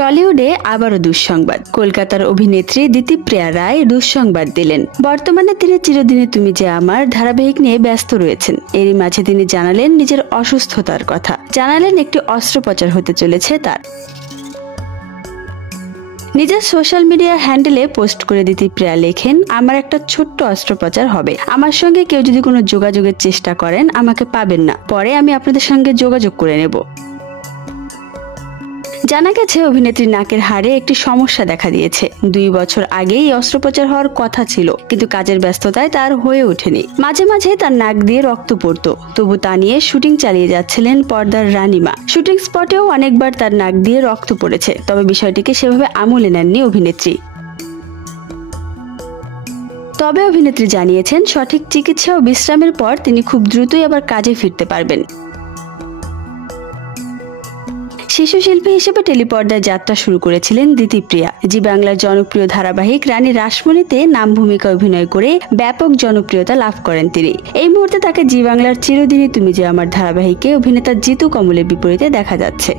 টলিউডে আবারও দুঃসংবাদ। কলকাতার অভিনেত্রী দিতিপ্রিয়া রায় দুঃসংবাদ দিলেন। বর্তমানে তিনি চিরদিনে তুমি যে আমার ধারাবাহিক নিয়ে ব্যস্ত রয়েছেন। এরই মাঝে তিনি জানালেন নিজের অসুস্থতার কথা। জানালেন একটি অস্ত্রোপচার হতে চলেছে তার। নিজের সোশ্যাল মিডিয়া হ্যান্ডেলে পোস্ট করে দিতিপ্রিয়া লেখেন, আমার একটা ছোট্ট অস্ত্রোপচার হবে। আমার সঙ্গে কেউ যদি কোনো যোগাযোগের চেষ্টা করেন আমাকে পাবেন না, পরে আমি আপনাদের সঙ্গে যোগাযোগ করে নেব। জানা গেছে অভিনেত্রী নাকের হাড়ে একটি সমস্যা দেখা দিয়েছে। 2 বছর আগেই অস্ত্রোপচার হওয়ার কথা ছিল, কিন্তু কাজের ব্যস্ততায় তার হয়ে ওঠেনি। মাঝে মাঝে তার নাক দিয়ে রক্ত পড়তো, তবু তা নিয়ে শুটিং চালিয়ে যাচ্ছিলেন পর্দার রানীমা। শুটিং স্পটেও অনেকবার তার নাক দিয়ে রক্ত পড়েছে, তবে বিষয়টিকে সেভাবে আমলে নেননি অভিনেত্রী। তবে অভিনেত্রী জানিয়েছেন সঠিক চিকিৎসা ও বিশ্রামের পর তিনি খুব দ্রুতই আবার কাজে ফিরতে পারবেন। শিশু শিল্পী হিসেবে টেলিপর্দায় যাত্রা শুরু করেছিলেন দিতিপ্রিয়া। জি বাংলার জনপ্রিয় ধারাবাহিক রানী রাসমণিতে নাম ভূমিকা অভিনয় করে ব্যাপক জনপ্রিয়তা লাভ করেন তিনি। এই মুহূর্তে তাকে জি বাংলার চিরদিনই তুমি যে আমার ধারাবাহিকে অভিনেতা জিতু কমলের বিপরীতে দেখা যাচ্ছে।